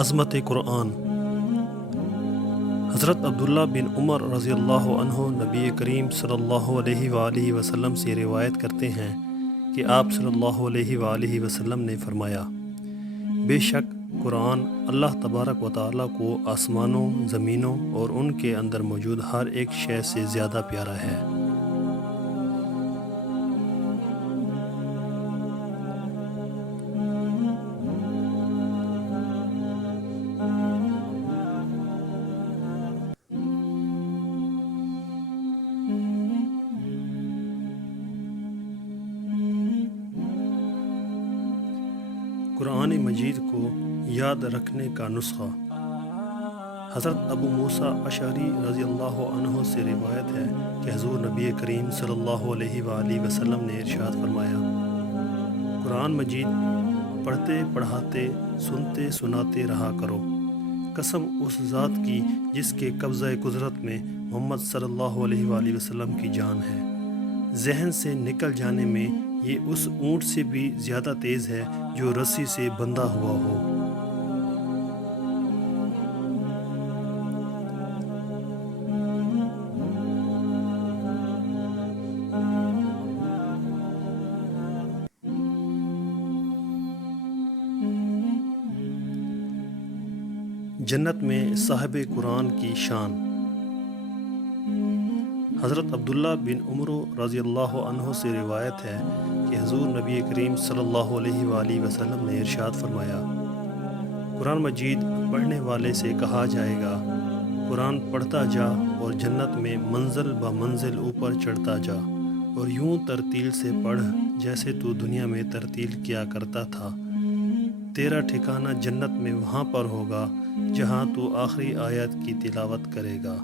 عظمت قرآن۔ حضرت عبداللہ بن عمر رضی اللہ عنہ نبی کریم صلی اللہ علیہ وآلہ وسلم سے روایت کرتے ہیں کہ آپ صلی اللہ علیہ وآلہ وسلم نے فرمایا، بے شک قرآن اللہ تبارک و تعالیٰ کو آسمانوں، زمینوں اور ان کے اندر موجود ہر ایک شے سے زیادہ پیارا ہے۔ قرآن مجید کو یاد رکھنے کا نسخہ۔ حضرت ابو موسیٰ اشعری رضی اللہ عنہ سے روایت ہے کہ حضور نبی کریم صلی اللہ علیہ وآلہ وسلم نے ارشاد فرمایا، قرآن مجید پڑھتے پڑھاتے سنتے سناتے رہا کرو، قسم اس ذات کی جس کے قبضہ قدرت میں محمد صلی اللہ علیہ وآلہ وسلم کی جان ہے، ذہن سے نکل جانے میں یہ اس اونٹ سے بھی زیادہ تیز ہے جو رسی سے بندھا ہوا ہو۔ جنت میں صاحب قرآن کی شان۔ حضرت عبداللہ بن عمر رضی اللہ عنہ سے روایت ہے کہ حضور نبی کریم صلی اللہ علیہ وآلہ وسلم نے ارشاد فرمایا، قرآن مجید پڑھنے والے سے کہا جائے گا، قرآن پڑھتا جا اور جنت میں منزل بہ منزل اوپر چڑھتا جا، اور یوں ترتیل سے پڑھ جیسے تو دنیا میں ترتیل کیا کرتا تھا، تیرا ٹھکانہ جنت میں وہاں پر ہوگا جہاں تو آخری آیت کی تلاوت کرے گا۔